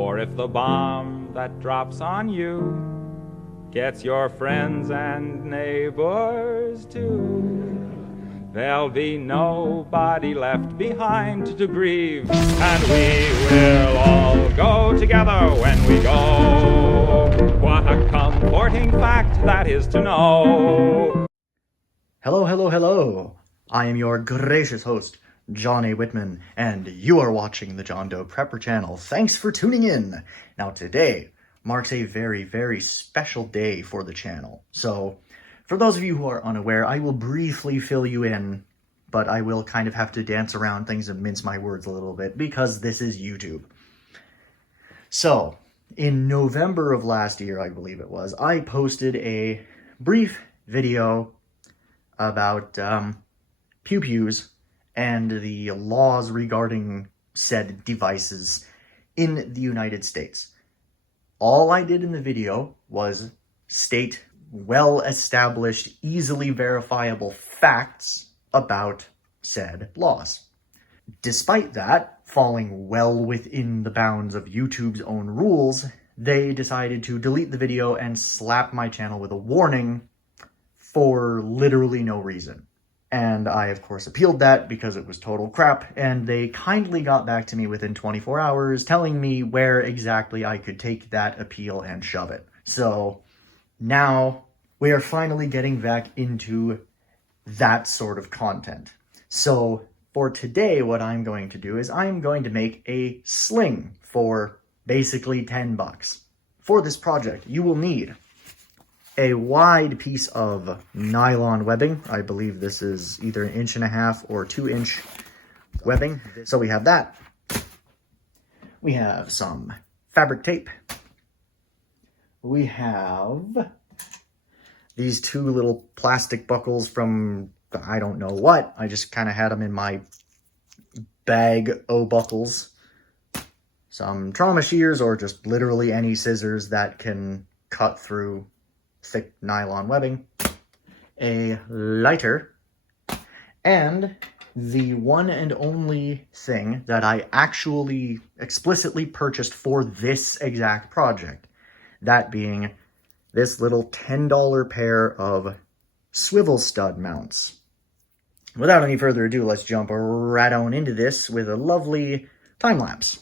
Or if the bomb that drops on you gets your friends and neighbors too, there'll be nobody left behind to grieve, and we will all go together when we go. What a comforting fact that is to know. Hello, hello, hello. I am your gracious host, John A. Whitman, and you are watching the John Doe Prepper channel. Thanks for tuning in. Now today marks a very, very special day for the channel. So, for those of you who are unaware, I will briefly fill you in, but I will kind of have to dance around things and mince my words a little bit because this is YouTube. So, in November of last year, I believe it was, I posted a brief video about pew-pews and the laws regarding said devices in the United States. All I did in the video was state well-established, easily verifiable facts about said laws. Despite that, falling well within the bounds of YouTube's own rules, they decided to delete the video and slap my channel with a warning for literally no reason. And I, of course, appealed that because it was total crap, and they kindly got back to me within 24 hours telling me where exactly I could take that appeal and shove it. So now we are finally getting back into that sort of content. So for today, what I'm going to do is I'm going to make a sling for basically $10. For this project, you will need a wide piece of nylon webbing. I believe this is either 1.5 or 2-inch webbing. So we have that. We have some fabric tape. We have these two little plastic buckles from I don't know what. I just kind of had them in my bag o' buckles. Some trauma shears or just literally any scissors that can cut through thick nylon webbing, a lighter, and the one and only thing that I actually explicitly purchased for this exact project, that being this little $10 pair of swivel stud mounts. Without any further ado, let's jump right on into this with a lovely time lapse.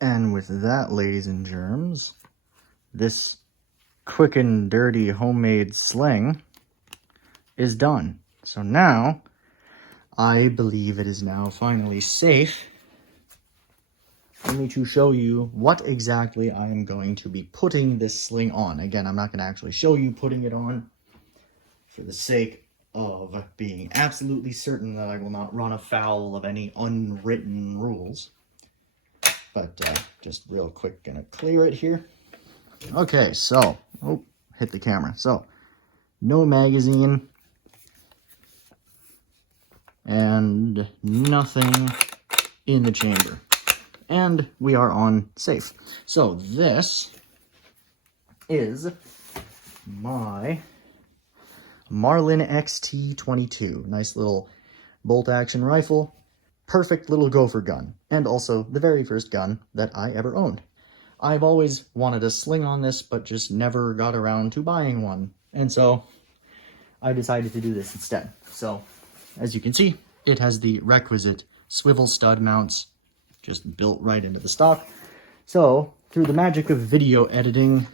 And with that, ladies and germs, this quick and dirty homemade sling is done. So now, I believe it is now finally safe for me to show you what exactly I am going to be putting this sling on. Again, I'm not going to actually show you putting it on for the sake of being absolutely certain that I will not run afoul of any unwritten rules. But just real quick, gonna clear it here. Okay, so, oh, hit the camera. So, no magazine and nothing in the chamber. And we are on safe. So this is my Marlin XT22. Nice little bolt-action rifle. Perfect little gopher gun. And also the very first gun that I ever owned. I've always wanted a sling on this, but just never got around to buying one. And so I decided to do this instead. So, as you can see, it has the requisite swivel stud mounts just built right into the stock. So, through the magic of video editing,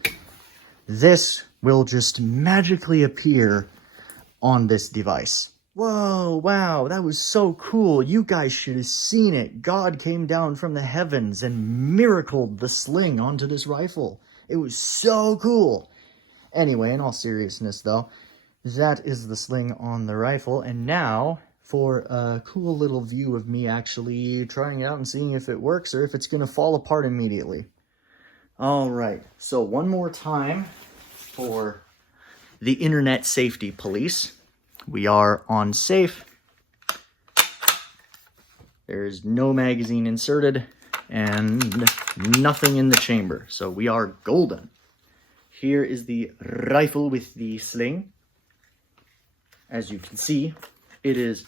this will just magically appear on this device. Whoa, wow, that was so cool. You guys should have seen it. God came down from the heavens and miracled the sling onto this rifle. It was so cool. Anyway, in all seriousness though, that is the sling on the rifle, and now for a cool little view of me actually trying it out and seeing if it works or if it's going to fall apart immediately. Alright, so one more time for the internet safety police. We are on safe. There's no magazine inserted and nothing in the chamber, so we are golden. Here is the rifle with the sling. As you can see, it is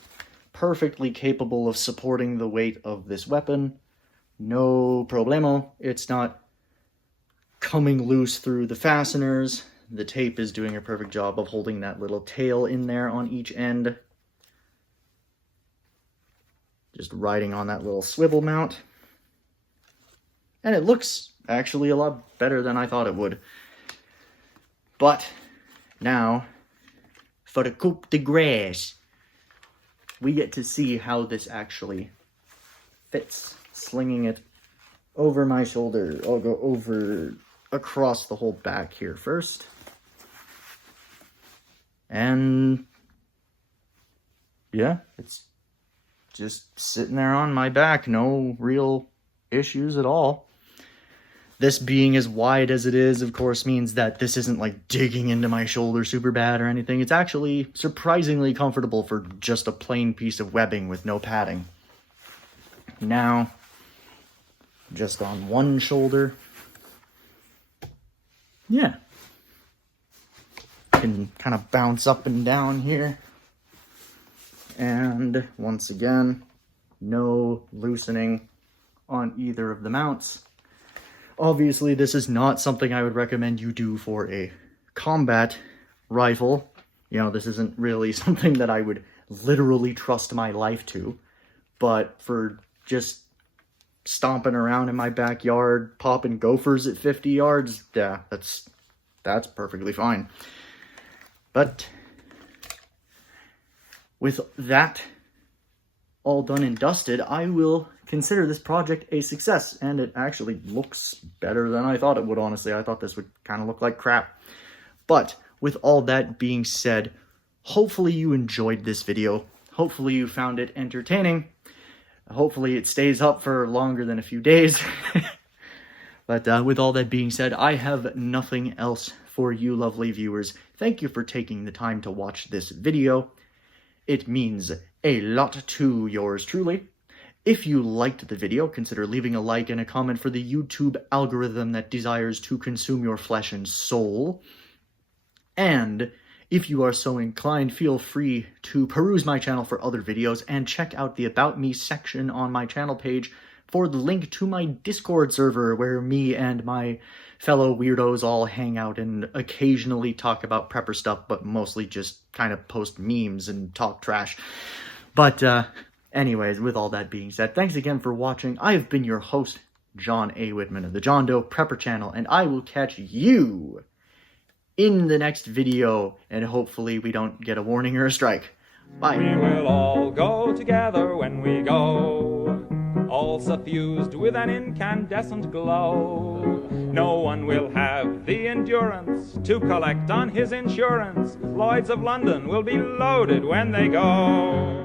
perfectly capable of supporting the weight of this weapon. No problemo. It's not coming loose through the fasteners. The tape is doing a perfect job of holding that little tail in there on each end. Just riding on that little swivel mount. And it looks actually a lot better than I thought it would. But now, for the coup de grace, we get to see how this actually fits. Slinging it over my shoulder. I'll go over across the whole back here first. And yeah, it's just sitting there on my back. No real issues at all. This being as wide as it is, of course, means that this isn't like digging into my shoulder super bad or anything. It's actually surprisingly comfortable for just a plain piece of webbing with no padding. Now, just on one shoulder. Yeah. Can kind of bounce up and down here. And once again, no loosening on either of the mounts. Obviously, this is not something I would recommend you do for a combat rifle. You know, this isn't really something that I would literally trust my life to. But for just stomping around in my backyard, popping gophers at 50 yards, yeah, that's perfectly fine. But with that all done and dusted, I will consider this project a success, and it actually looks better than I thought it would, honestly. I thought this would kind of look like crap. But with all that being said, hopefully you enjoyed this video. Hopefully you found it entertaining. Hopefully it stays up for longer than a few days. But with all that being said, I have nothing else for you lovely viewers. Thank you for taking the time to watch this video. It means a lot to yours truly. If you liked the video, consider leaving a like and a comment for the YouTube algorithm that desires to consume your flesh and soul. And if you are so inclined, feel free to peruse my channel for other videos and check out the About Me section on my channel page for the link to my Discord server where me and my fellow weirdos all hang out and occasionally talk about prepper stuff, but mostly just kind of post memes and talk trash. But anyways, with all that being said, thanks again for watching. I have been your host, John A. Whitman of the John Doe Prepper channel, and I will catch you in the next video, and hopefully we don't get a warning or a strike. Bye. We will all go together when we go, all suffused with an incandescent glow. No one will have the endurance to collect on his insurance. Lloyds of London will be loaded when they go.